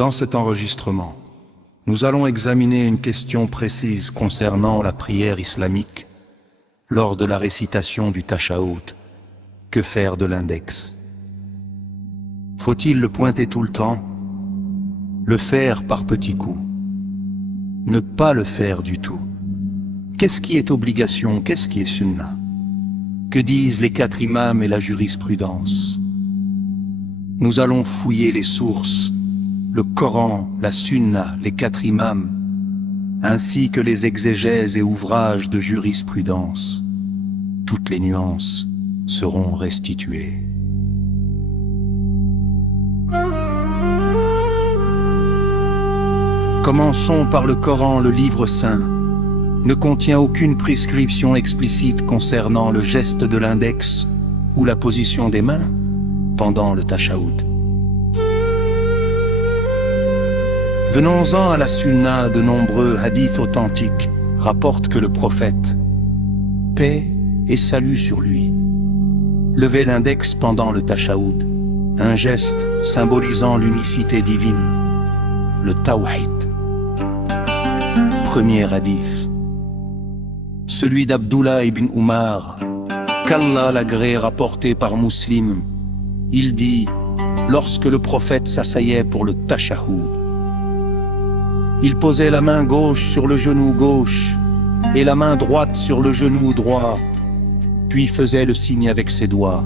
Dans cet enregistrement, nous allons examiner une question précise concernant la prière islamique lors de la récitation du Tashahhud. Que faire de l'index? Faut-il le pointer tout le temps? Le faire par petits coups? Ne pas le faire du tout? Qu'est-ce qui est obligation? Qu'est-ce qui est sunnah? Que disent les 4 imams et la jurisprudence? Nous allons fouiller les sources, le Coran, la Sunna, les 4 imams, ainsi que les exégèses et ouvrages de jurisprudence. Toutes les nuances seront restituées. Commençons par le Coran. Le livre saint ne contient aucune prescription explicite concernant le geste de l'index ou la position des mains pendant le Tashahhud. Venons-en à la Sunna. De nombreux hadiths authentiques rapportent que le prophète, paix et salut sur lui, levait l'index pendant le Tashahhud, un geste symbolisant l'unicité divine, le Tawhid. Premier hadith, celui d'Abdullah ibn Umar, qu'Allah l'agrée, rapporté par Muslim. Il dit, lorsque le prophète s'asseyait pour le Tashahhud, il posait la main gauche sur le genou gauche et la main droite sur le genou droit, puis faisait le signe avec ses doigts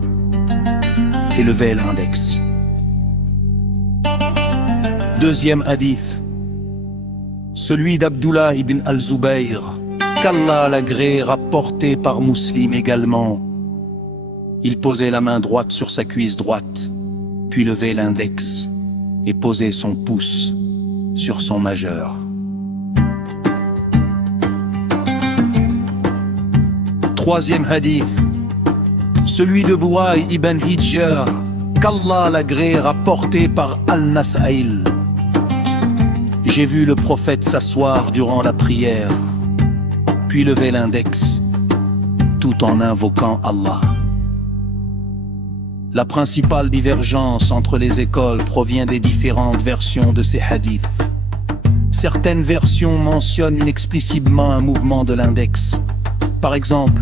et levait l'index. Deuxième hadith, celui d'Abdullah ibn al-Zubayr, qu'Allah l'agrée, rapporté par Muslim également. Il posait la main droite sur sa cuisse droite, puis levait l'index et posait son pouce sur son majeur. Troisième hadith, celui de Buhay ibn Hijr, qu'Allah l'agrée, rapporté par Al-Nasaïl. J'ai vu le prophète s'asseoir durant la prière, puis lever l'index, tout en invoquant Allah. La principale divergence entre les écoles provient des différentes versions de ces hadiths. Certaines versions mentionnent explicitement un mouvement de l'index. Par exemple,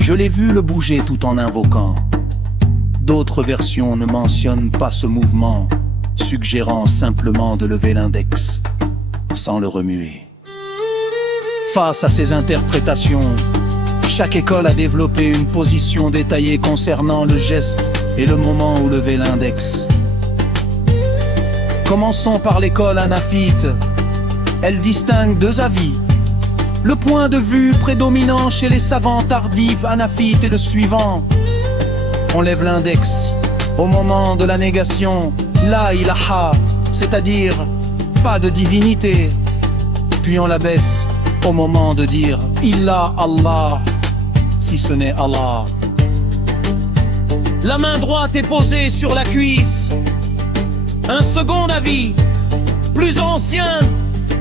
je l'ai vu le bouger tout en invoquant. D'autres versions ne mentionnent pas ce mouvement, suggérant simplement de lever l'index, sans le remuer. Face à ces interprétations, chaque école a développé une position détaillée concernant le geste et le moment où lever l'index. Commençons par l'école hanafite. Elle distingue 2 avis. Le point de vue prédominant chez les savants tardifs hanafites est le suivant. On lève l'index au moment de la négation, la ilaha, c'est-à-dire pas de divinité. Puis on la baisse au moment de dire illa Allah, si ce n'est Allah. La main droite est posée sur la cuisse. Un second avis, plus ancien,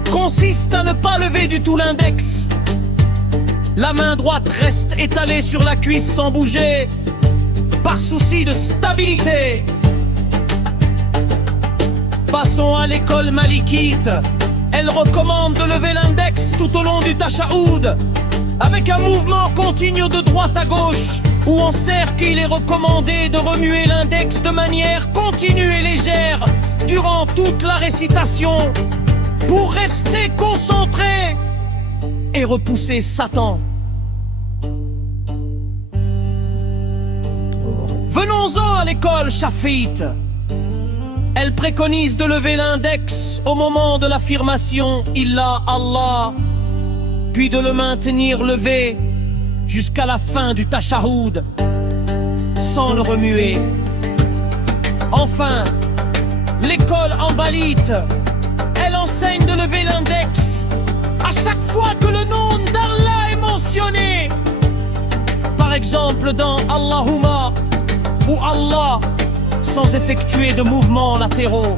consiste à ne pas lever du tout l'index. La main droite reste étalée sur la cuisse sans bouger, par souci de stabilité. Passons à l'école malikite. Elle recommande de lever l'index tout au long du Tashahhud, avec un mouvement continu de droite à gauche, où en cercle il est recommandé de remuer l'index de manière continue et légère durant toute la récitation, pour rester concentré et repousser Satan. Venons-en à l'école chafite. Elle préconise de lever l'index au moment de l'affirmation « Illa Allah », puis de le maintenir levé jusqu'à la fin du Tashahhud, sans le remuer. Enfin, l'école hanbalite, elle enseigne de lever l'index à chaque fois que le nom d'Allah est mentionné. Par exemple dans Allahumma ou Allah, sans effectuer de mouvements latéraux.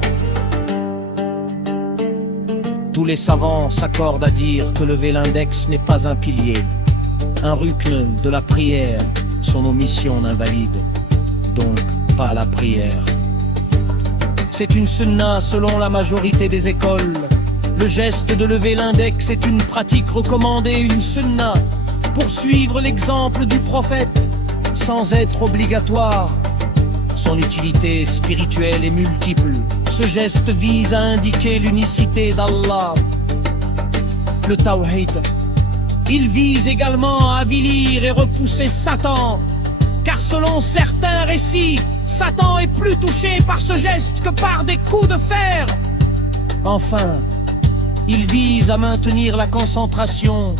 Tous les savants s'accordent à dire que lever l'index n'est pas un pilier, un rukn de la prière. Son omission n'invalide donc pas la prière. c'est une sunna selon la majorité des écoles. Le geste de lever l'index est une pratique recommandée, une sunna, pour suivre l'exemple du prophète, sans être obligatoire. Son utilité spirituelle est multiple. Ce geste vise à indiquer l'unicité d'Allah, le tawhid. Il vise également à avilir et repousser Satan, car selon certains récits, Satan est plus touché par ce geste que par des coups de fer. Enfin, il vise à maintenir la concentration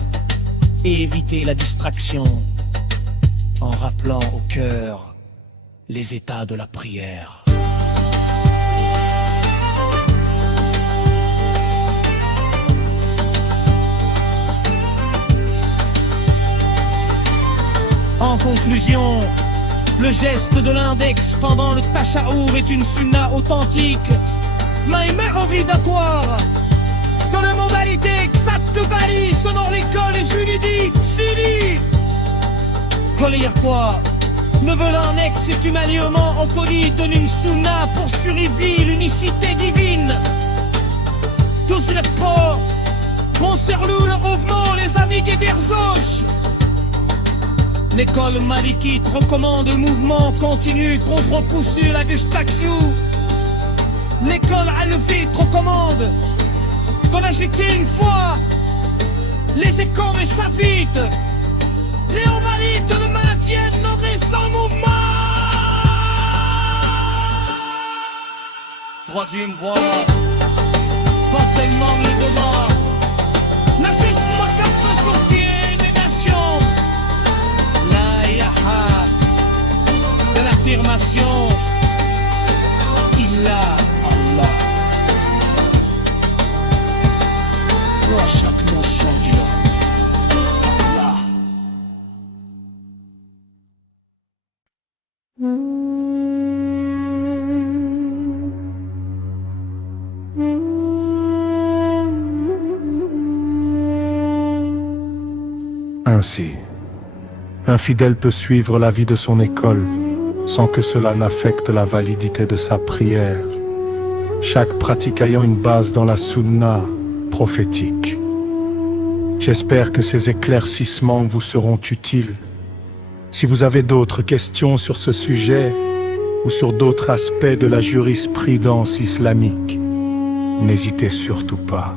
et éviter la distraction, en rappelant au cœur les états de la prière. En conclusion, le geste de l'index pendant le tashahhud est une sunna authentique, mais obligatoire. Dans les modalités exactes varient selon l'école juridique sunni. Qu'on dire quoi? Lever l'index est humainement reconnu d'une sunna pour survivre l'unicité divine. Tous les ports, concernant le mouvement, les amis qui versent. L'école malikite recommande le mouvement continu pour repousser la distraction. L'école halafite recommande qu'on agite une fois. Les écoles chafites, les omalites le maintiennent dans son mouvement. Troisième voie, enseignement le demain. L'agisme quatre associé des nations. De l'affirmation, il a Allah. Ou à chaque mention du nom, Allah. Ainsi, un fidèle peut suivre la vie de son école sans que cela n'affecte la validité de sa prière, chaque pratique ayant une base dans la sunna prophétique. J'espère que ces éclaircissements vous seront utiles. Si vous avez d'autres questions sur ce sujet ou sur d'autres aspects de la jurisprudence islamique, n'hésitez surtout pas.